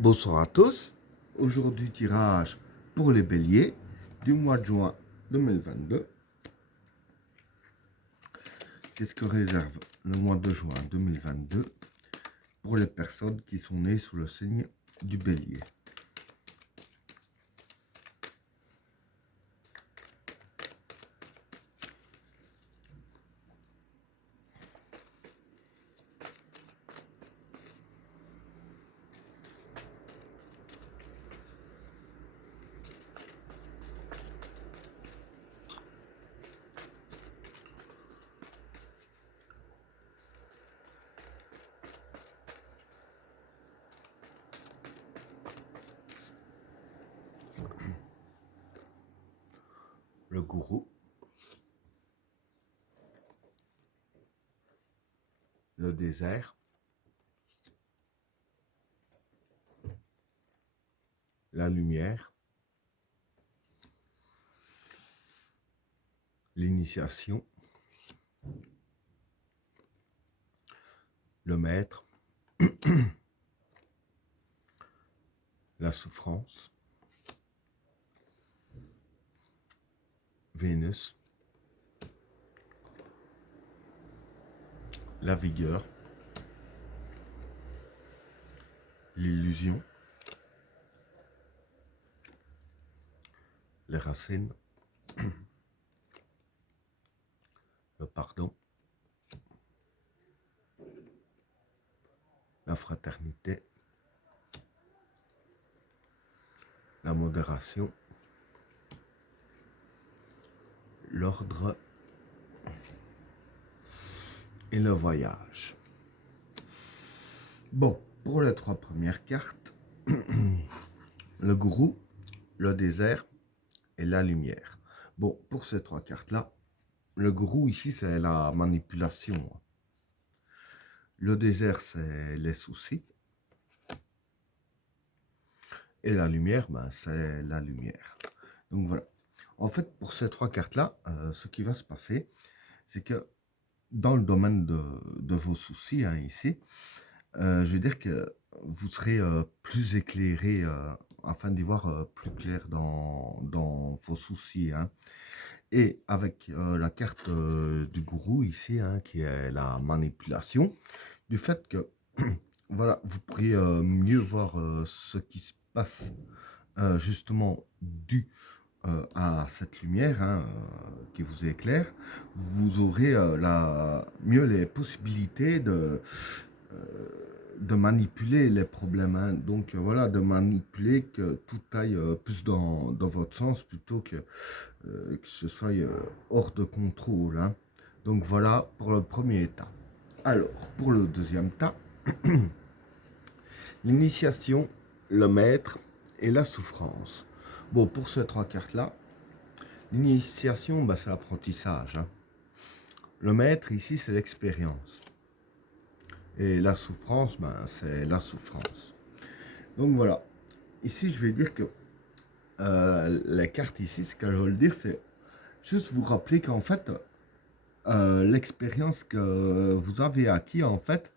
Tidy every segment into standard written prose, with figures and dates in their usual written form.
Bonsoir à tous. Aujourd'hui, tirage pour les béliers du mois de juin 2022. Qu'est-ce que réserve le mois de juin 2022 pour les personnes qui sont nées sous le signe du bélier? Le gourou, le désert, la lumière, l'initiation, le maître, la souffrance, Vénus, la vigueur, l'illusion, les racines, le pardon, la fraternité, la modération, l'ordre et le voyage. Bon, pour les trois premières cartes, le gourou, le désert et la lumière. Bon, pour ces trois cartes-là, le gourou ici, c'est la manipulation. Le désert, c'est les soucis. Et la lumière, ben, c'est la lumière. Donc voilà. En fait, pour ces trois cartes-là, ce qui va se passer, c'est que dans le domaine de vos soucis, hein, ici, je veux dire que vous serez plus éclairé afin d'y voir plus clair dans vos soucis. Hein. Et avec la carte du gourou ici, hein, qui est la manipulation, du fait que voilà, vous pourriez mieux voir ce qui se passe justement dû à cette lumière hein, qui vous éclaire, vous aurez mieux les possibilités de manipuler les problèmes. Hein. Donc voilà, de manipuler que tout aille plus dans votre sens plutôt que ce soit hors de contrôle. Hein. Donc voilà pour le premier état. Alors, pour le deuxième tas, l'initiation, le maître et la souffrance. Bon, pour ces trois cartes-là, l'initiation, bah, c'est l'apprentissage. Hein. Le maître, ici, c'est l'expérience. Et la souffrance, ben, c'est la souffrance. Donc voilà. Ici, je vais dire que les cartes ici, ce que je veux dire, c'est juste vous rappeler qu'en fait, l'expérience que vous avez acquis, en fait,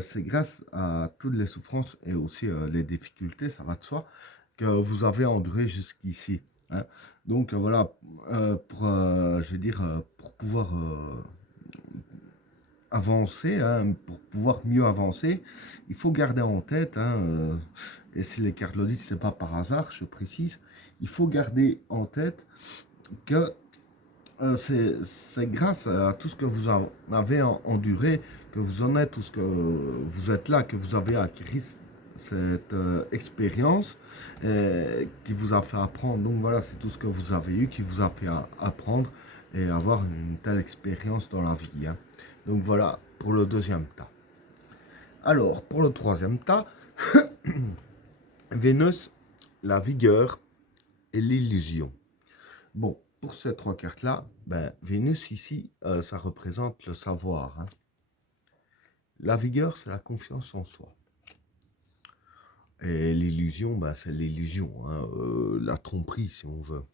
c'est grâce à toutes les souffrances et aussi les difficultés, ça va de soi, que vous avez enduré jusqu'ici. Hein. Donc voilà, je veux dire, pour pouvoir avancer, hein, pour pouvoir mieux avancer, il faut garder en tête, hein, et si les cartes le disent, c'est pas par hasard, je précise, il faut garder en tête que c'est grâce à tout ce que vous avez enduré, que vous en êtes, tout ce que vous êtes là, que vous avez acquis cette expérience qui vous a fait apprendre. Donc voilà, c'est tout ce que vous avez eu qui vous a fait apprendre et avoir une telle expérience dans la vie. Hein. Donc voilà pour le deuxième tas. Alors, pour le troisième tas, Vénus, la vigueur et l'illusion. Bon, pour ces trois cartes-là, ben, Vénus ici, ça représente le savoir. Hein. La vigueur, c'est la confiance en soi. Et l'illusion, ben, c'est l'illusion, hein, la tromperie si on veut.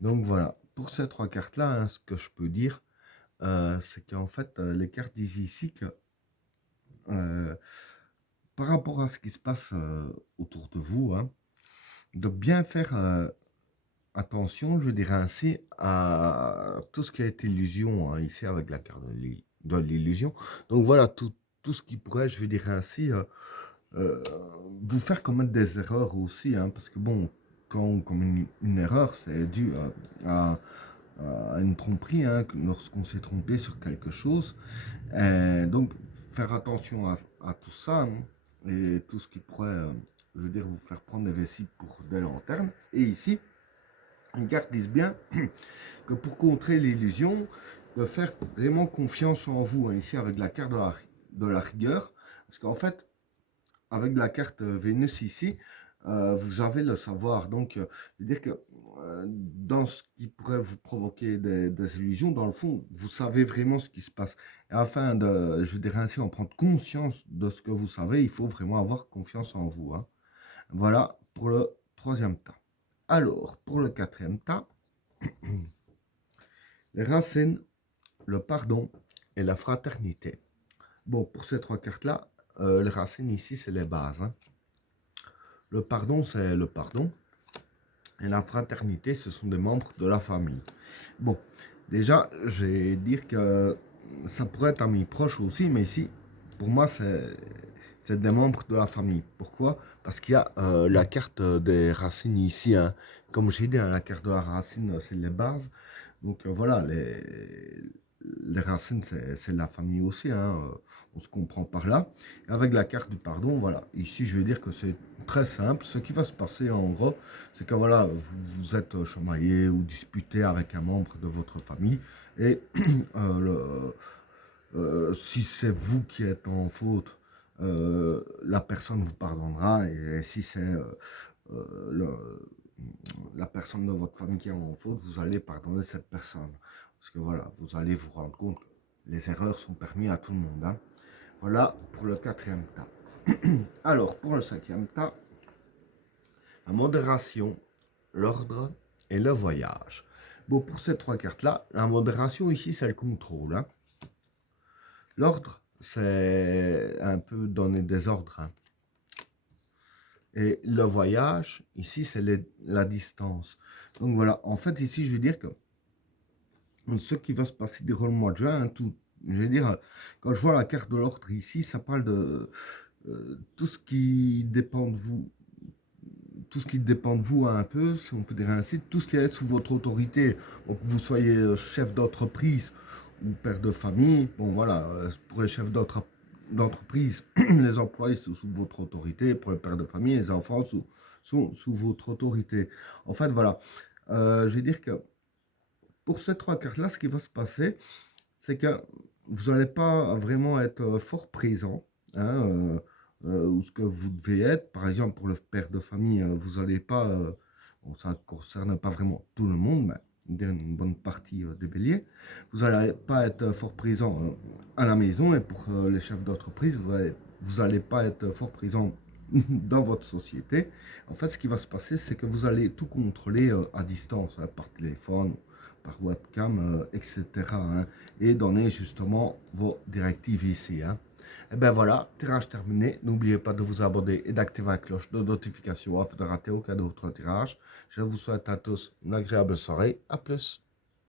Donc voilà, pour ces trois cartes-là, hein, ce que je peux dire, c'est qu'en fait, les cartes disent ici que par rapport à ce qui se passe autour de vous, hein, de bien faire attention, je dirais ainsi, à tout ce qui est illusion, hein, ici avec la carte de l'illusion. Donc voilà, tout ce qui pourrait, je vais dire ainsi, euh, vous faire commettre des erreurs aussi, hein, parce que bon, quand on commet une erreur, c'est dû à une tromperie, hein, lorsqu'on s'est trompé sur quelque chose. Donc, faire attention à tout ça, hein, et tout ce qui pourrait, je veux dire, vous faire prendre des vessies pour des lanternes. Et ici, une carte dit bien que pour contrer l'illusion, de faire vraiment confiance en vous, hein, ici avec la carte de la rigueur. Parce qu'en fait, avec la carte Vénus ici, vous avez le savoir. Donc, je veux dire que dans ce qui pourrait vous provoquer des illusions, dans le fond, vous savez vraiment ce qui se passe. Et afin de, je veux dire ainsi, en prendre conscience de ce que vous savez, il faut vraiment avoir confiance en vous, hein. Voilà pour le troisième tas. Alors, pour le quatrième tas, les racines, le pardon et la fraternité. Bon, pour ces trois cartes-là, les racines ici, c'est les bases, hein. Le pardon, c'est le pardon. Et la fraternité, ce sont des membres de la famille. Bon, déjà, je vais dire que ça pourrait être amis proches aussi, mais ici, pour moi, c'est des membres de la famille. Pourquoi? Parce qu'il y a la carte des racines ici, hein. Comme j'ai dit, hein, la carte de la racine, c'est les bases. Donc voilà, les racines, c'est la famille aussi, hein, on se comprend par là. Et avec la carte du pardon, voilà, ici je vais dire que c'est très simple. Ce qui va se passer en gros, c'est que voilà, vous êtes chamaillé ou disputé avec un membre de votre famille et si c'est vous qui êtes en faute, la personne vous pardonnera et si c'est la personne de votre famille qui est en faute, vous allez pardonner cette personne. Parce que voilà, vous allez vous rendre compte que les erreurs sont permises à tout le monde, hein. Voilà pour le quatrième tas. Alors, pour le cinquième tas, la modération, l'ordre et le voyage. Bon, pour ces trois cartes-là, la modération ici, c'est le contrôle, hein. L'ordre, c'est un peu donner des ordres, hein. Et le voyage, ici, c'est la distance. Donc voilà, en fait, ici, je veux dire que ce qui va se passer durant le mois de juin, hein, tout, je veux dire, quand je vois la carte de l'ordre ici, ça parle de tout ce qui dépend de vous, tout ce qui dépend de vous un peu, si on peut dire ainsi, tout ce qui est sous votre autorité. Donc, que vous soyez chef d'entreprise ou père de famille, bon voilà, pour les chefs d'entreprise, les employés sont sous votre autorité, pour les pères de famille, les enfants sont sous votre autorité. En fait, voilà, je vais dire que pour ces trois cartes-là, ce qui va se passer, c'est que vous n'allez pas vraiment être fort présent, hein, ou ce que vous devez être. Par exemple, pour le père de famille, vous n'allez pas, bon, ça ne concerne pas vraiment tout le monde, mais une bonne partie des béliers, vous n'allez pas être fort présent à la maison, et pour les chefs d'entreprise, vous n'allez pas être fort présent dans votre société. En fait, ce qui va se passer, c'est que vous allez tout contrôler à distance, hein, par téléphone, par webcam, etc., hein, et donner justement vos directives ici, hein. Et ben voilà, tirage terminé. N'oubliez pas de vous abonner et d'activer la cloche de notification afin de rater aucun autre tirage. Je vous souhaite à tous une agréable soirée. À plus.